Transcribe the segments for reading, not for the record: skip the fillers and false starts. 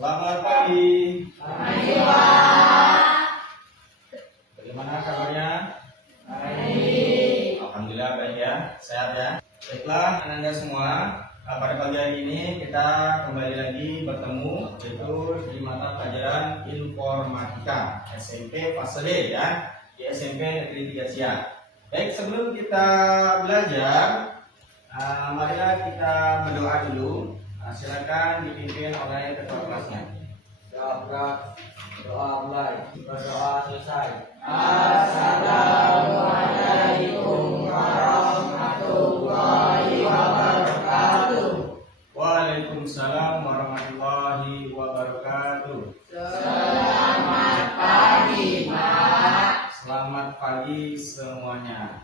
Selamat pagi. Pagi, Pak. Bagaimana kabarnya? Baik. Alhamdulillah baik ya, sehat ya. Baiklah Anda semua, pada pagi hari ini kita kembali lagi bertemu yaitu di mata pelajaran informatika SMP fase D ya, di SMP Negeri 3 Siak. Baik, sebelum kita belajar, marilah kita berdoa dulu. Silakan dipimpin oleh ketua kelasnya. Doa mulai, berdoa selesai. Assalamualaikum warahmatullahi wabarakatuh. Waalaikumsalam warahmatullahi wabarakatuh. Selamat pagi, Pak. Selamat pagi semuanya.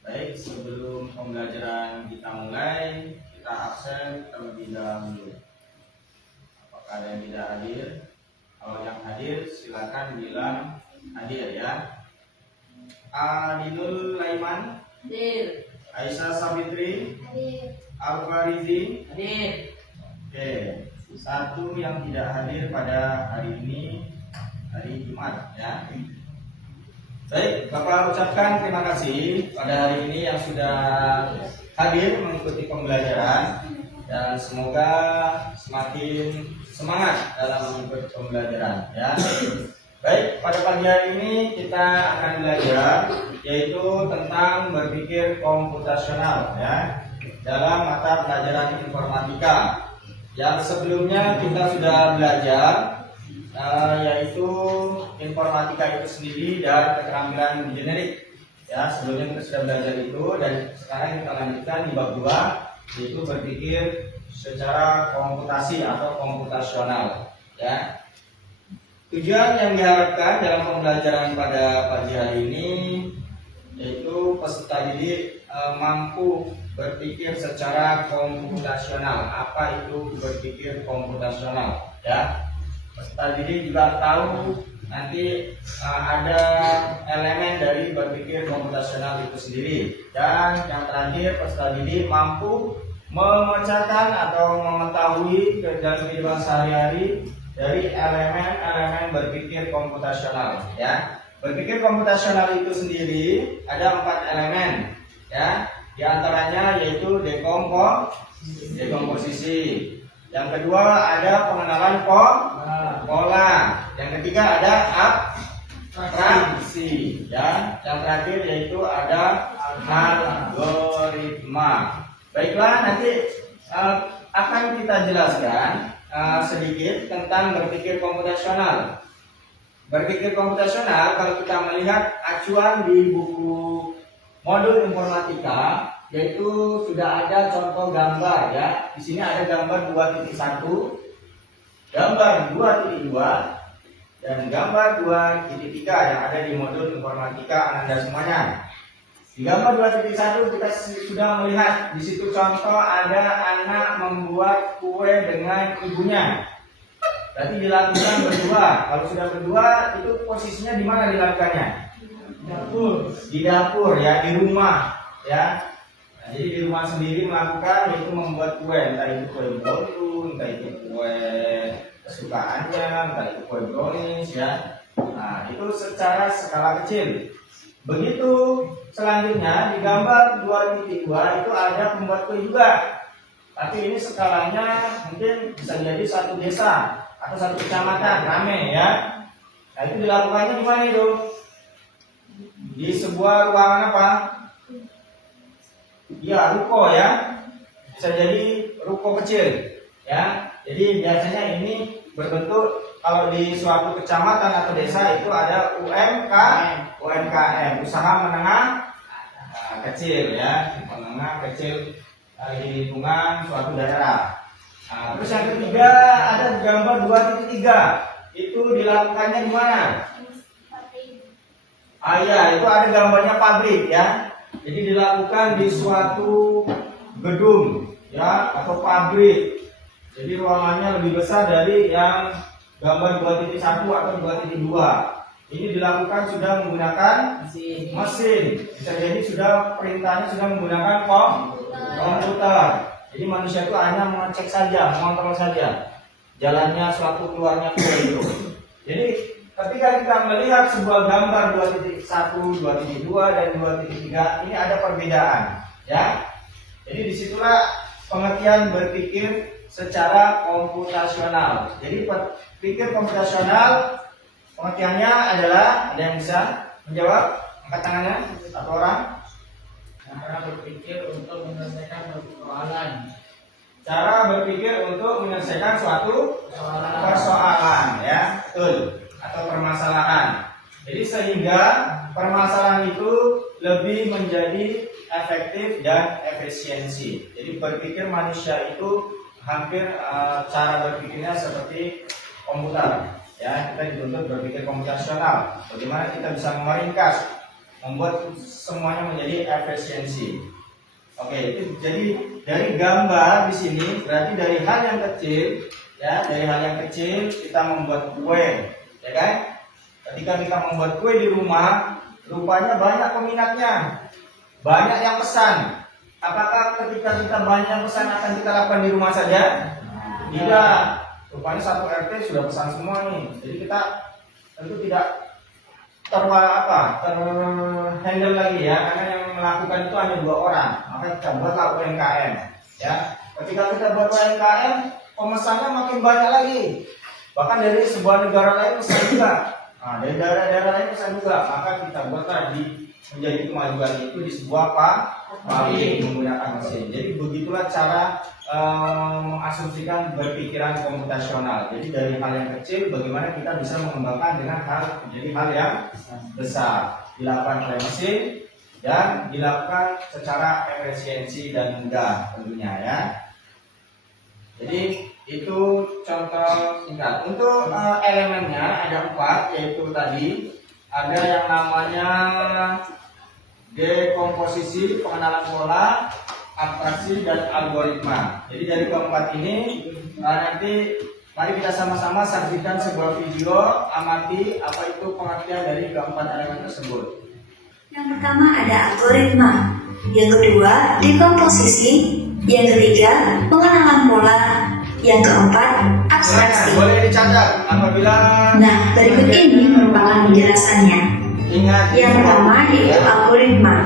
Baik, sebelum pembelajaran kita mulai, kita absen terlebih dahulu. Apakah ada yang tidak hadir? Kalau yang hadir silakan bilang hadir ya. Adinul Laiman, Hadir. Aisyah Sabitri, Hadir. Al-Farizi. Hadir. Oke, satu yang tidak hadir pada hari ini, hari Jumat ya. Baik, Bapak ucapkan terima kasih pada hari ini yang sudah hadir mengikuti pembelajaran dan semoga semakin semangat dalam mengikuti pembelajaran ya. Baik, pada pagi hari ini kita akan belajar yaitu tentang berpikir komputasional ya dalam mata pelajaran informatika. Yang sebelumnya kita sudah belajar yaitu informatika itu sendiri dan keterampilan generik ya. Sebelumnya kita sudah belajar itu dan sekarang kita lanjutkan di bab 2 yaitu berpikir secara komputasi atau komputasional ya. Tujuan yang diharapkan dalam pembelajaran pada pagi hari ini yaitu peserta didik mampu berpikir secara komputasional. Apa itu berpikir komputasional ya? Peserta didik juga tahu nanti ada elemen dari berpikir komputasional itu sendiri. Dan yang terakhir, peserta didik mampu memecahkan atau mengetahui dalam kehidupan sehari-hari dari elemen-elemen berpikir komputasional ya. Berpikir komputasional itu sendiri ada 4 elemen ya. Di antaranya yaitu dekomposisi. Yang kedua ada pengenalan pola. Yang ketiga ada abstraksi ya. Yang terakhir yaitu ada algoritma. Baiklah, nanti akan kita jelaskan sedikit tentang berpikir komputasional. Berpikir komputasional kalau kita melihat acuan di buku modul informatika yaitu sudah ada contoh gambar ya. Di sini ada gambar 2.1, gambar 2.2 dan gambar 2.3 yang ada di modul informatika Anda semuanya. Di gambar 2.1 kita sudah melihat di situ contoh ada anak membuat kue dengan ibunya. Berarti dilakukan berdua. Kalau sudah berdua itu posisinya di mana dilakukannya? Di dapur ya, di rumah ya. Nah, jadi di rumah sendiri melakukan yaitu membuat kue, entah itu kue bolu, entah itu kue kesukaannya, entah itu kue brownies ya. Nah, itu secara skala kecil. Begitu selanjutnya di gambar 2.2 itu ada pembuat kue juga. Tapi ini skalanya mungkin bisa jadi satu desa atau satu kecamatan rame ya. Nah, itu dilakukannya di mana itu? Di sebuah ruangan apa? Ya, ruko ya. Bisa jadi ruko kecil ya. Jadi biasanya ini berbentuk kalau di suatu kecamatan atau desa itu ada UMKM, usaha menengah kecil ya, menengah kecil di lingkungan suatu daerah. Nah, terus yang ketiga ada gambar 2.3 itu dilakukannya di mana? Ya, itu ada gambarnya pabrik ya. Jadi dilakukan di suatu gedung ya atau pabrik. Jadi ruangannya lebih besar dari yang gambar 2.1 atau 2.2. Ini dilakukan sudah menggunakan mesin. Bisa jadi sudah perintahnya sudah menggunakan komputer. Jadi manusia itu hanya mengecek saja, mengontrol saja. jalannya suatu keluarnya kue itu. Jadi ketika kita melihat sebuah gambar 2.1, 2.2 dan 2.3 ini ada perbedaan, ya. Jadi disitulah pengertian berpikir secara komputasional. Jadi berpikir komputasional pengertiannya adalah, ada yang bisa menjawab? Angkat tangannya, satu orang. Cara berpikir untuk menyelesaikan persoalan. Cara berpikir untuk menyelesaikan suatu persoalan, ya, betul, atau permasalahan. Jadi sehingga permasalahan itu lebih menjadi efektif dan efisiensi. Jadi berpikir manusia itu hampir cara berpikirnya seperti komputer, ya. Kita dituntut berpikir komputasional. Bagaimana kita bisa meringkas, membuat semuanya menjadi efisiensi. Oke, itu jadi dari gambar di sini berarti dari hal yang kecil, ya, dari hal yang kecil kita membuat kue, ya kan? Ketika kita membuat kue di rumah, rupanya banyak peminatnya, banyak yang pesan. Apakah ketika kita banyak yang pesan akan kita lakukan di rumah saja? Tidak. Rupanya satu RT sudah pesan semua nih. Jadi kita tentu tidak terhandle lagi, ya, karena yang melakukan itu hanya 2 orang. Maka kita buatlah UMKM, ya. Ketika kita buat UMKM, pemesannya makin banyak lagi. Bahkan dari sebuah negara lain pesan juga. Nah, dari daerah-daerah lain pesan juga. Maka kita buatlah menjadi kemajuan itu di sebuah pabrik menggunakan mesin. Jadi begitulah cara mengasumsikan berpikiran komputasional. Jadi dari hal yang kecil bagaimana kita bisa mengembangkan dengan menjadi hal yang besar, dilakukan oleh mesin dan dilakukan secara efisiensi dan mudah tentunya, ya. Jadi itu contoh singkat. Untuk elemennya ada 4, yaitu tadi ada yang namanya dekomposisi, pengenalan pola, abstraksi, dan algoritma. Jadi dari keempat ini nanti mari kita sama-sama saksikan sebuah video, amati apa itu pengertian dari keempat elemen tersebut. Yang pertama ada algoritma, yang kedua dekomposisi, yang ketiga pengenalan pola, yang keempat abstraksi. Boleh dicatat apabila. Nah, berikut ini merupakan penjelasannya. Ingat, Yang pertama yaitu algoritma.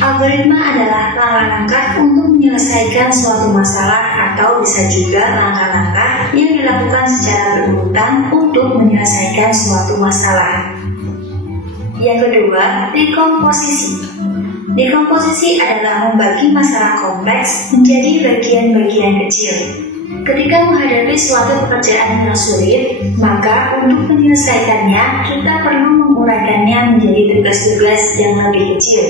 Algoritma adalah langkah-langkah untuk menyelesaikan suatu masalah atau bisa juga langkah-langkah yang dilakukan secara berurutan untuk menyelesaikan suatu masalah. Yang kedua, dekomposisi. Dekomposisi adalah membagi masalah kompleks menjadi bagian-bagian kecil. Ketika menghadapi suatu pekerjaan yang sulit, maka untuk menyelesaikannya kita perlu menguraikannya menjadi tugas-tugas yang lebih kecil.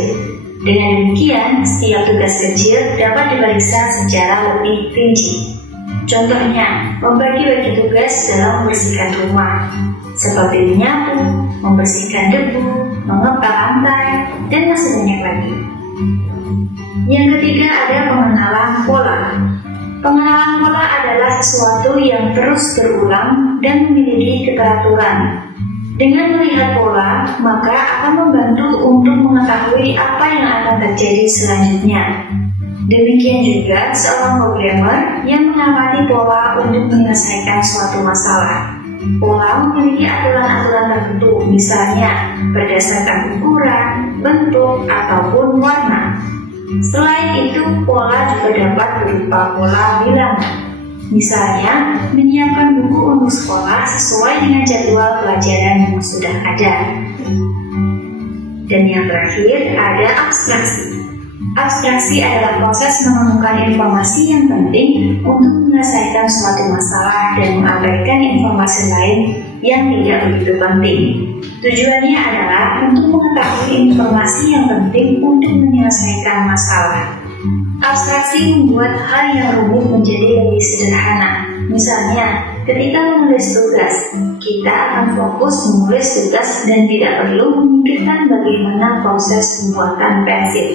Dengan demikian, setiap tugas kecil dapat diperiksa secara lebih rinci. Contohnya, membagi-bagi tugas dalam membersihkan rumah, seperti menyapu, membersihkan debu, mengepel lantai, dan masih banyak lagi. Yang ketiga ada pengenalan pola. Pengenalan pola adalah sesuatu yang terus berulang dan memiliki keteraturan. Dengan melihat pola, maka akan membantu untuk mengetahui apa yang akan terjadi selanjutnya. Demikian juga seorang programmer yang mengamati pola untuk menyelesaikan suatu masalah. Pola memiliki aturan-aturan tertentu, misalnya berdasarkan ukuran, bentuk, ataupun warna. Selain itu, pola juga dapat berupa pola bilangan. Misalnya, menyiapkan buku untuk sekolah sesuai dengan jadwal pelajaran yang sudah ada. Dan yang terakhir ada abstraksi. Abstraksi adalah proses menemukan informasi yang penting untuk menyelesaikan suatu masalah dan mengabaikan informasi lain yang tidak begitu penting. Tujuannya adalah untuk mengetahui informasi yang penting untuk menyelesaikan masalah. Abstraksi membuat hal yang rumit menjadi lebih sederhana. Misalnya, ketika menulis tugas, kita akan fokus menulis tugas dan tidak perlu memikirkan bagaimana proses pembuatan pensil.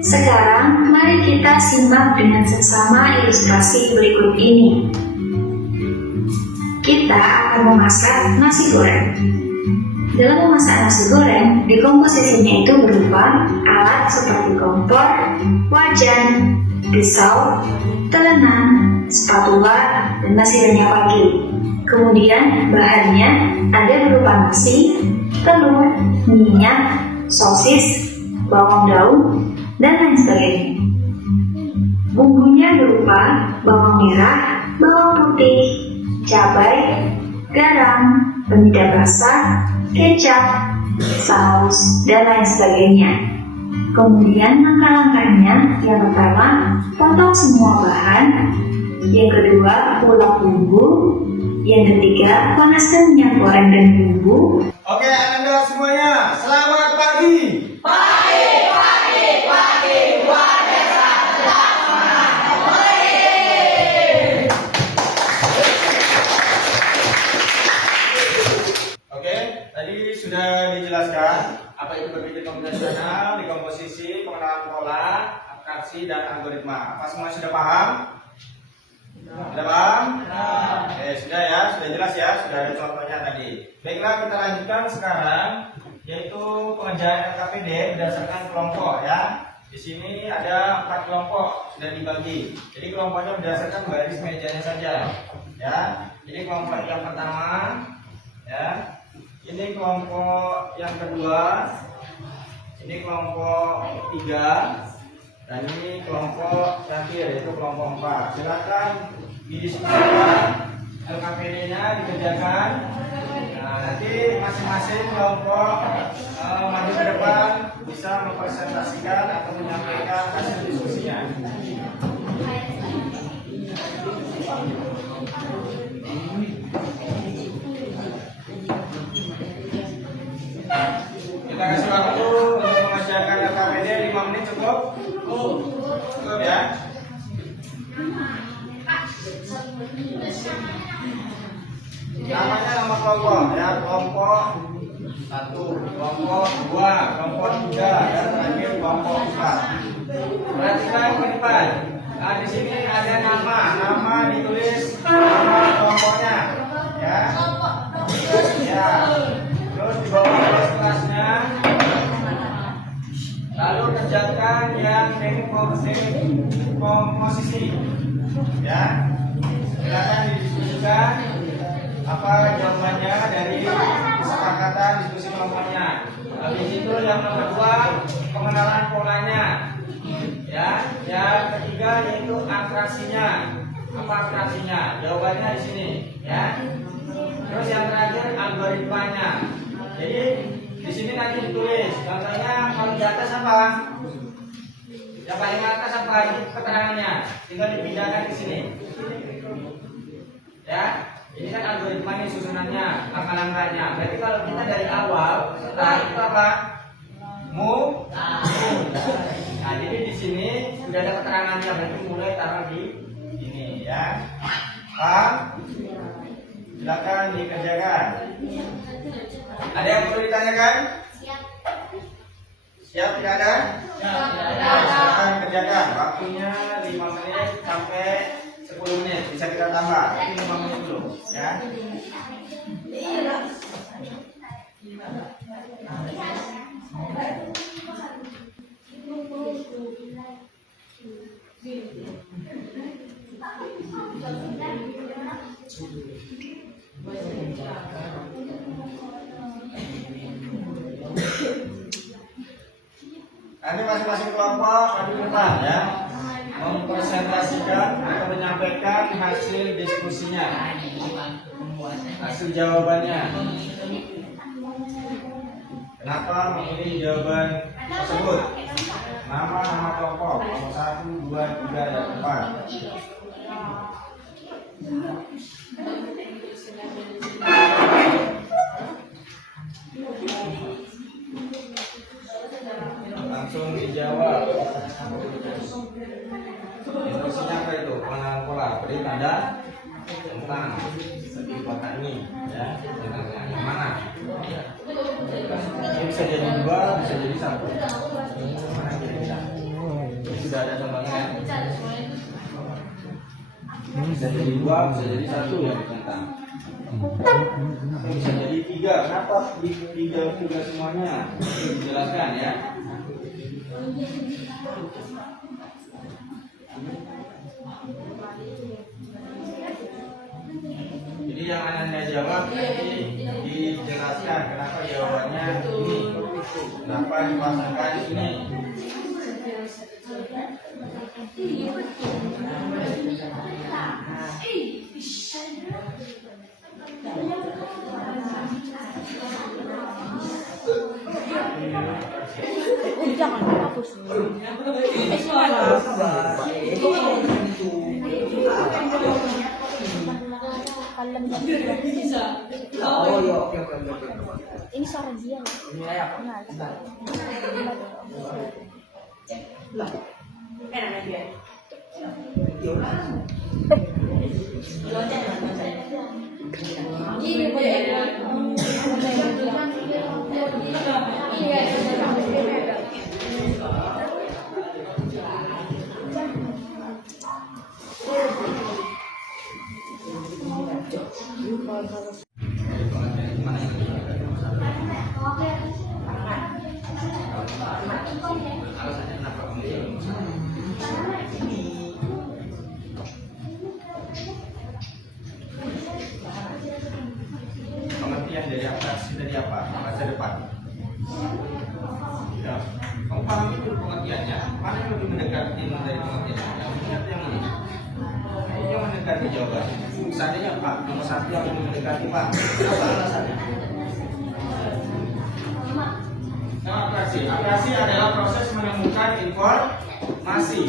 Sekarang, mari kita simak dengan seksama ilustrasi berikut ini. Kita akan memasak nasi goreng. Dalam memasak nasi goreng, dekomposisinya itu berupa alat seperti kompor, wajan, pisau, telenan, spatula, dan masih banyak lagi. Kemudian bahannya ada berupa nasi, telur, minyak, sosis, bawang daun, dan lain sebagainya. Bumbunya berupa bawang merah, bawang putih, cabai, garam, penyedap rasa, kecap, saus, dan lain sebagainya. Kemudian langkah-langkahnya, yang pertama, potong semua bahan. Yang kedua, ulek bumbu. Yang ketiga, panaskan minyak goreng dan bumbu. Oke, Anda semuanya, selamat pagi. Oke, tadi sudah dijelaskan apa itu berpikir komputasional, dekomposisi, pengenalan pola, abstraksi, dan algoritma. Apa semua sudah paham? Sudah paham? Sudah ya, sudah jelas ya, sudah ada contohnya tadi. Baiklah, kita lanjutkan sekarang, yaitu pengerjaan LKPD berdasarkan kelompok ya. Di sini ada 4 kelompok sudah dibagi. Jadi kelompoknya berdasarkan baris mejanya saja. Ya, jadi kelompok yang pertama, ya. Ini kelompok yang kedua, ini kelompok 3, dan ini kelompok terakhir yaitu kelompok 4. Silakan didiskusikan LKPD-nya dikerjakan. Nah, nanti masing-masing kelompok maju ke depan bisa mempresentasikan atau menyampaikan hasil diskusinya. Kita kasih waktu untuk mengerjakan LKPD 5 menit cukup? Cukup ya. Namanya nama kelompok ya, kelompok 1, kelompok 2, kelompok 3, dan terakhir kelompok 4. Perhatikan ke depan. Nah, di sini ada nama ditulis nama kelompoknya ya. Ya. Terus di bawah kelas-kelasnya, lalu kerjakan yang komposisi ya. Silakan didiskusikan apa jawabannya dari kesepakatan diskusi kelompoknya. Habis itu yang nomor 2, pengenalan polanya ya. Yang ketiga yaitu abstraksinya. Apa abstraksinya? Jawabannya di sini ya. Terus yang terakhir algoritmanya. Jadi di sini nanti ditulis. Contohnya kalau di atas apa? Yang paling atas apa? Ini keterangannya. Tinggal dipindahkan ke sini. Ya, ini kan algoritmanya, susunannya, langkah-langkahnya. Berarti kalau kita dari awal, setelah itu apa? Nah, jadi di sini sudah ada keterangannya. Berarti mulai taruh di sini ya. Paham? Silakan dikerjakan. Ada yang perlu ditanyakan? Siap, tidak ada? Silakan kerjakan. Waktunya 5 menit sampai 10 menit. Bisa kita tambah. Tapi 5 menit dulu, ya. Nanti masing-masing kelompok maju ke depan ya, mempresentasikan atau menyampaikan hasil diskusinya, hasil jawabannya. Kenapa memilih jawaban tersebut? Nama kelompok, nomor 1, 2, 3, dan 4. Langsung dijawab. Instruksinya apa itu? Pengenalan pola. Beri tanda tentang seperti kotak ini, ya. Tentang yang mana? Ini bisa jadi 2, bisa jadi 1. Mana kira-kira? Sudah ada contohnya ya. Bisa jadi 2, bisa jadi 1 yang ditentang. Bisa jadi 3. Kenapa 3 semuanya? Dijelaskan ya. Jadi yang Anda jawab nanti dijelaskan kenapa jawabannya ini, kenapa dipasangkan ini. Jangan dihapus. Oh iya, oke. Ini suara dia. Ini apa? Alasannya kenapa kamu pengertian dari abstraksi tadi apa? Masa depan. Ya, kamu paham itu pengertiannya. Mana yang lebih mendekati dari pengertiannya? Yang ini atau yang ini? Ini yang mendekati jawaban. Seandainya Pak, nomor 1 yang lebih mendekati Pak. Apa alasannya? Nah, abstraksi adalah proses menemukan informasi.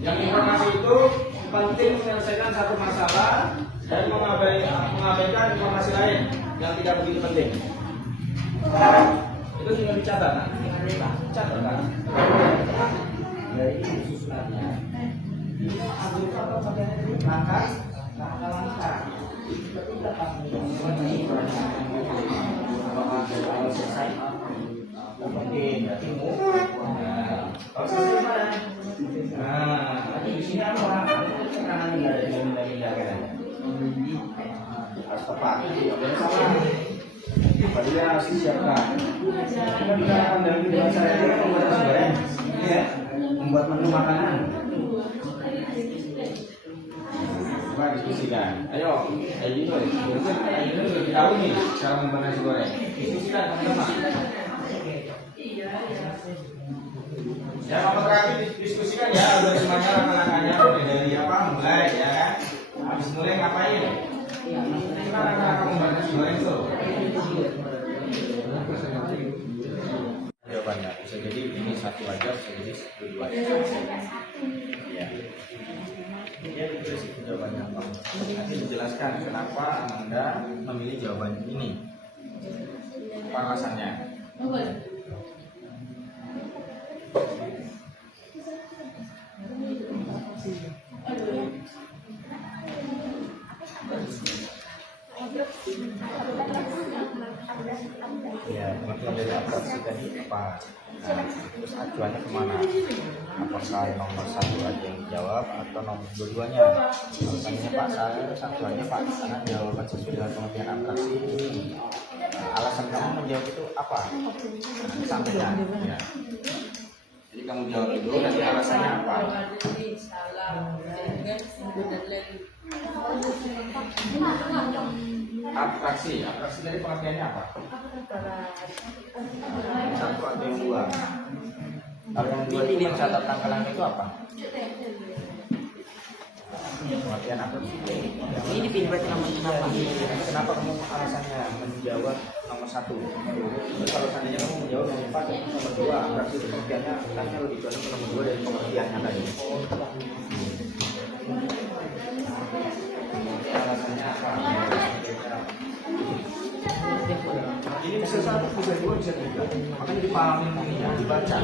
Yang informasi itu penting menyelesaikan satu masalah dan mengabaikan informasi lain yang tidak begitu penting. Itu tinggal dicatat, nah. Catat, kan? Dari susunannya. Ini ambil contoh bagiannya dulu, langkah. Ketika kamu kalau selesai, mungkin berarti kalau selesai mana? Nah, nanti di sini apa? Karena ini ada pindah-pindah kan? Harus tepat. Jangan salah. Padahal harus disiapkan. Kita mendampingi dengan cara itu membuat nasi goreng, ya, membuat menu makanan. Coba diskusikan. Ayo, Ayo lebih tahu nih cara membuat nasi goreng. Diskusikan teman-teman. Ya, Mama terakhir diskusikan ya, udah semuanya langkah-langkahnya mulai dari apa, mulai ya kan. Habis mulai ngapain? Itu kan langkah-langkah membuat nasi goreng tuh. Jawabannya bisa jadi ini satu aja, bisa jadi dua aja. Ya. Dia ditulis itu jawabannya apa? Nanti dijelaskan kenapa Anda memilih jawaban ini. Apa alasannya? Ya, pengertian dari abstraksi tadi apa? Nah, terus acuannya kemana? Apakah nomor 1 aja yang dijawab atau nomor dua-duanya? Alasannya Pak, saya acuannya Pak, karena jawaban sesuai dengan pengertian abstraksi ini. Alasan kamu menjawab itu apa? Sampaikan. Ya. Jadi kamu jawab itu, nanti alasannya apa? Abstraksi dari pengertiannya apa? Satu atau yang dua? Kalau yang dua itu mencatat langkah-langkah itu apa? Pengertian abstraksi. Ini dipilih berarti nomor kenapa? Kenapa kamu alasannya menjawab nomor 1? Terus kalau seandainya kamu menjawab nomor 4, nomor 2, abstraksi itu pengertiannya katanya lebih condong ke nomor 2 dari pengertiannya tadi. Alasannya apa? Ini bisa satu, bisa dua, bisa tiga. Makanya dipahami ininya, dibaca.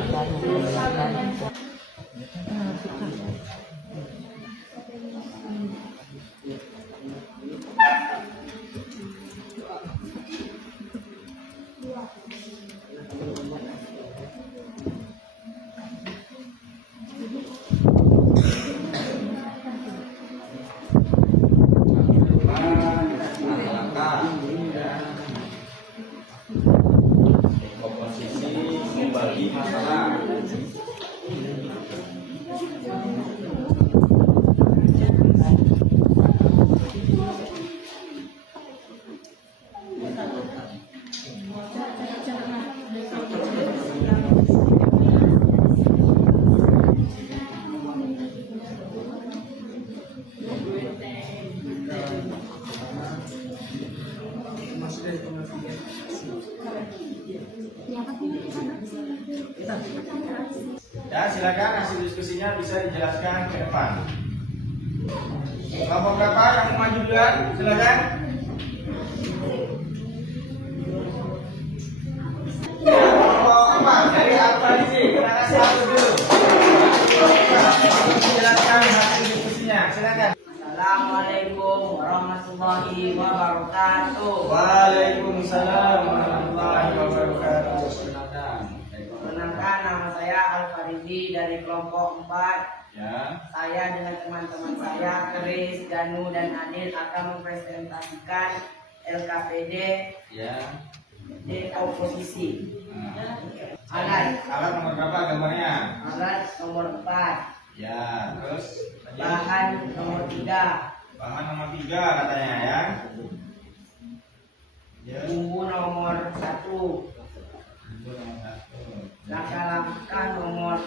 Komposisi membagi masalah. Ya, silakan hasil diskusinya bisa dijelaskan ke depan. Kelompok berapa yang mau maju duluan? Silakan. Ya, kelompok 4 dari Al-Farizi. Kita kasih satu dulu. Jelaskan hasil diskusinya. Silakan. Assalamualaikum warahmatullahi wabarakatuh. Waalaikumsalam warahmatullahi wabarakatuh. Silakan. Perkenalkan, nama saya Al-Farizi dari kelompok 4. Ya. Saya dengan teman-teman saya, Chris, Danu, dan Adil akan mempresentasikan LKPD Ya. di oposisi. Nah. Alat Nomor berapa gambarnya? alat nomor 4, Ya, terus bahan nomor 3, bahan nomor 3 katanya ya. Ya. bumbu nomor 1, Itu nomor 1. langkah-langkah nomor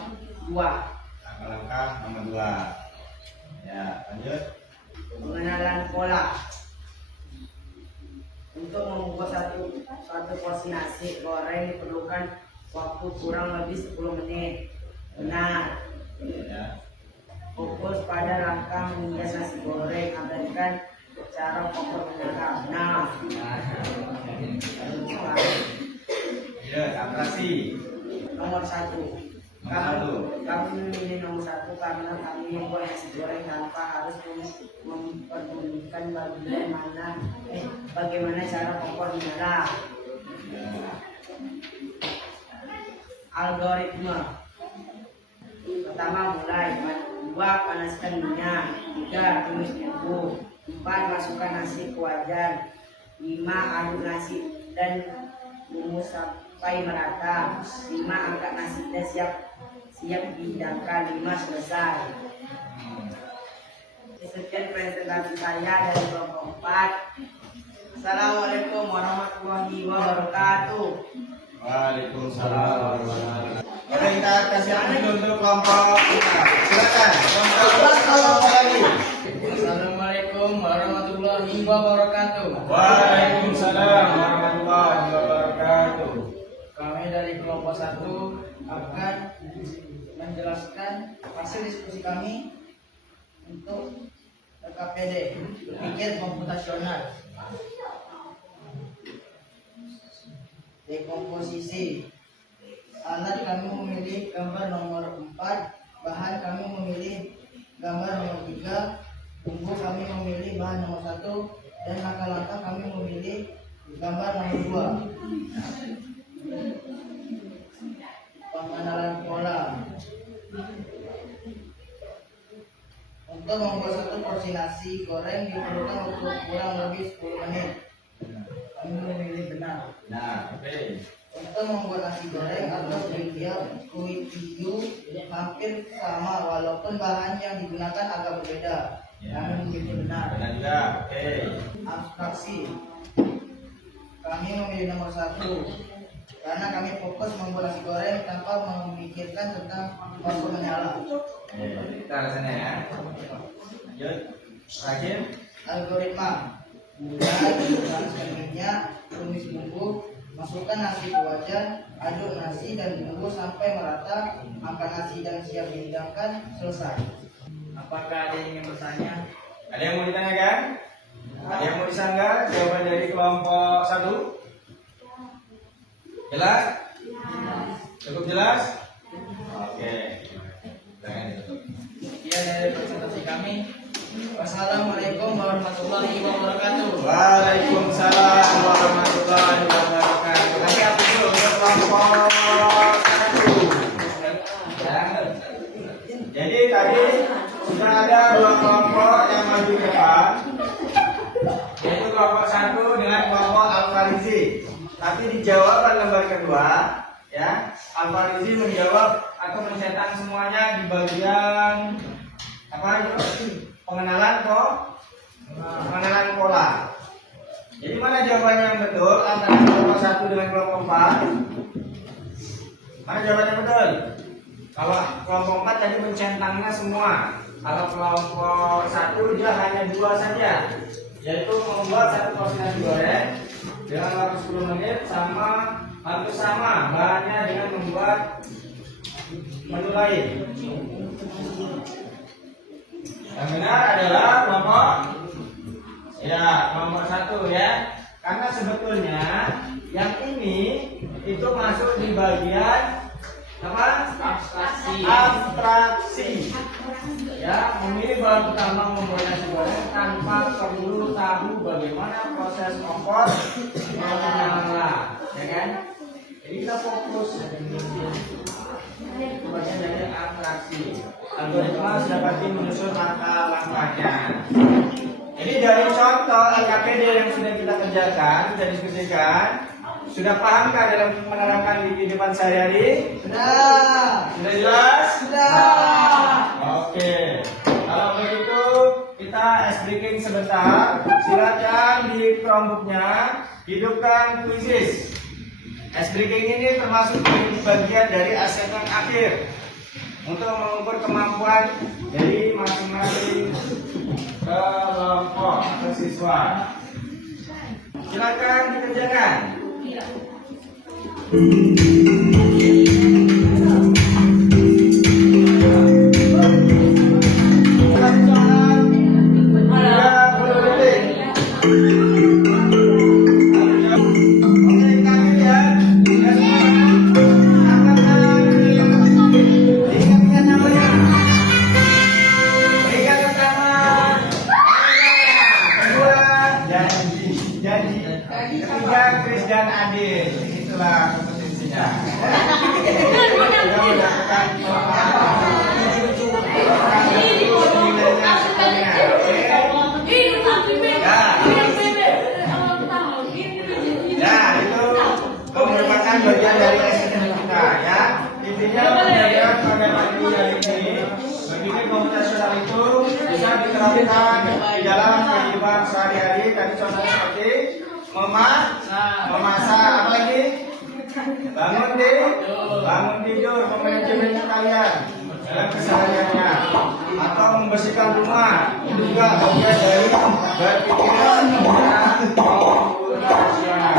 2, Langkah nomor 2. Ya, lanjut. pengenalan pola. Untuk membuat satu porsi nasi goreng diperlukan waktu kurang lebih 10 menit. Benar. Ya. Fokus pada langkah menghias nasi goreng, abaikan cara pokok menyangka. Benar. Ya, atrasi. Nomor 1. Kami memilih nomor 1 karena kami membuat nasi goreng tanpa harus memperdulikan bagaimana cara kompor menyala. Ya. Algoritma. Pertama, mulai. 2. Panaskan minyak. 3. Tumis bumbu. 4. Masukkan nasi ke wajan. 5. Aduk nasi dan bumbu sampai merata. 5. Angkat nasi dan siap dihidangkan. 5. Selesai. Sekian presentasi saya dari kelompok 4. Assalamualaikum warahmatullahi wabarakatuh. Waalaikumsalam warahmatullahi wabarakatuh. Oke, kita kasih dulu untuk kelompok 4. Silakan. Kelompok lagi. Assalamualaikum warahmatullahi wabarakatuh. Waalaikumsalam warahmatullahi wabarakatuh. Kami dari kelompok 1 akan menjelaskan hasil diskusi kami untuk LKPD, berpikir komputasional. Dekomposisi. Alat kami memilih gambar nomor 4, bahan kami memilih gambar nomor 3, bumbu kami memilih bahan nomor 1, dan langkah-langkah kami memilih gambar nomor 2. Pengenalan pola. Untuk membuat satu porsi nasi goreng diperlukan waktu kurang lebih 10 menit. Kami memilih benar. Nah, oke. Untuk membuat nasi goreng atau kuitiyu hampir sama walaupun bahan yang digunakan agak berbeda. Kami memilih benar. Benar juga. Oke. Abstraksi. Kami memilih nomor 1 karena kami fokus membuat nasi goreng tanpa memikirkan tentang waktu menyala. Kita rasanya ya. Lanjut. Terakhir. Algoritma. Mulai panaskan minyak, tumis bumbu, masukkan nasi ke wajan, aduk nasi dan bumbu sampai merata, angkat nasi dan siap dihidangkan. Selesai. Apakah ada yang ingin bertanya? Ada yang mau ditanyakan? Ada yang mau disanggah? Jawaban dari kelompok 1? Jelas? Cukup jelas? Oke. Jangan ditutup. Sekian dari presentasi kami. Wassalamualaikum warahmatullahi wabarakatuh. Waalaikumsalam warahmatullahi wabarakatuh. Nanti apa itu untuk kelompok 1? Jadi tadi sudah ada 2 kelompok yang maju ke depan, yaitu kelompok 1 dengan kelompok Al-Farizi. Tapi di jawaban lembar kedua, ya, Al-Farizi menjawab atau mencetak semuanya di bagian apa itu? Pengenalan pola. Jadi mana jawabannya yang betul antara kelompok 1 dengan kelompok 4? Mana jawabannya betul? Kalau kelompok 4 tadi mencentangnya semua. Kalau kelompok 1 dia hanya 2 saja, yaitu membuat satu porsi nasi goreng dengan waktu 10 menit sama hampir sama bahannya dengan membuat menu lain. Yang benar adalah kelompok 1 ya. Karena sebetulnya yang ini itu masuk di bagian apa? Abstraksi. Ya, memilih bahan utama membuat nasi goreng tanpa perlu tahu bagaimana proses kompos menyala, ya kan? Jadi kita fokus itu bagian dari abstraksi. Algoritma sudah pasti menyusun langkah-langkahnya. Jadi dari contoh LKPD yang sudah kita kerjakan, sudah diskusikan, sudah pahamkah dalam menerapkan di kehidupan sehari-hari? Sudah. Sudah jelas? Sudah. Oke. Kalau begitu kita ice breaking sebentar. Silakan di Chromebook-nya hidupkan quizzes. Ice breaking ini termasuk di bagian dari asesmen akhir untuk mengukur kemampuan dari masing-masing kelompok atau siswa. Silakan dikerjakan. Ketiga, Chris dan Adil. Itulah kompetensinya. Merupakan bagian dari SNM kita ya. Intinya pembelajaran pada pagi hari ini berpikir komputasional itu bisa diterapkan di dalam kehidupan sehari-hari. Tadi contohnya seperti memasak, apa lagi? Bangun tidur, memanajemen kalian dalam kesehariannya, atau membersihkan rumah. Itu juga bagian dari berpikiran komputasional.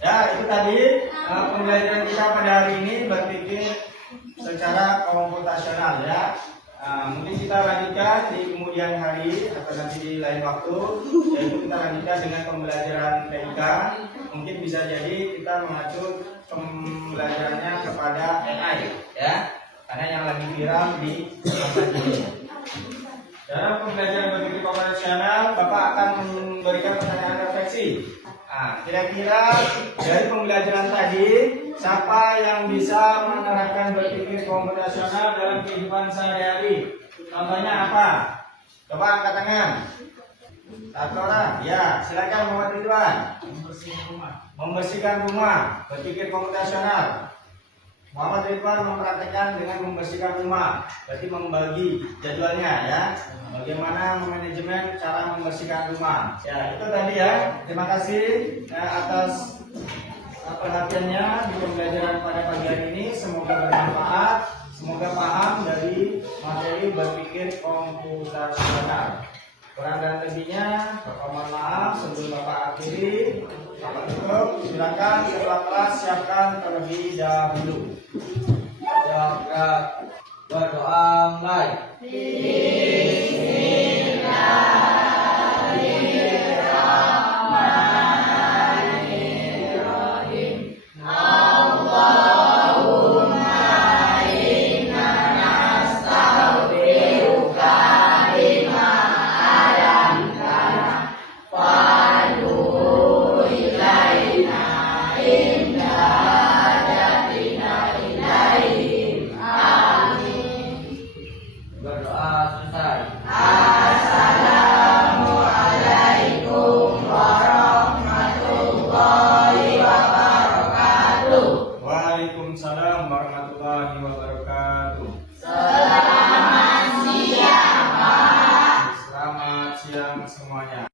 Ya, itu tadi pembelajaran kita pada hari ini berpikir secara komputasional ya. Mungkin kita lanjutkan di kemudian hari atau nanti di lain waktu, yaitu kita lanjutkan dengan pembelajaran TIK. Mungkin bisa jadi kita mengacu pembelajarannya kepada AI ya, karena yang lagi viral di masa ini. Dalam pembelajaran berpikir komputasional, Bapak akan memberikan pertanyaan refleksi. Kira-kira dari pembelajaran tadi, siapa yang bisa menerapkan berpikir komputasional dalam kehidupan sehari-hari? Contohnya apa? Coba angkat tangan. Satu orang, ya silakan Muhammad Ridwan. Membersihkan rumah, berpikir komputasional. Muhammad Ridwan mempraktekkan dengan membersihkan rumah, berarti membagi jadwalnya ya. Bagaimana manajemen cara membersihkan rumah. Ya itu tadi ya. Terima kasih atas perhatiannya di pembelajaran pada pagi hari ini. Semoga bermanfaat, semoga paham dari materi berpikir komputasional. Kurang dan lebihnya, Bapak mohon maaf. Sebelum Bapak akhiri, Bapak tutup. Silakan ketua kelas siapkan terlebih dahulu. Berdoa mulai. Bismillah.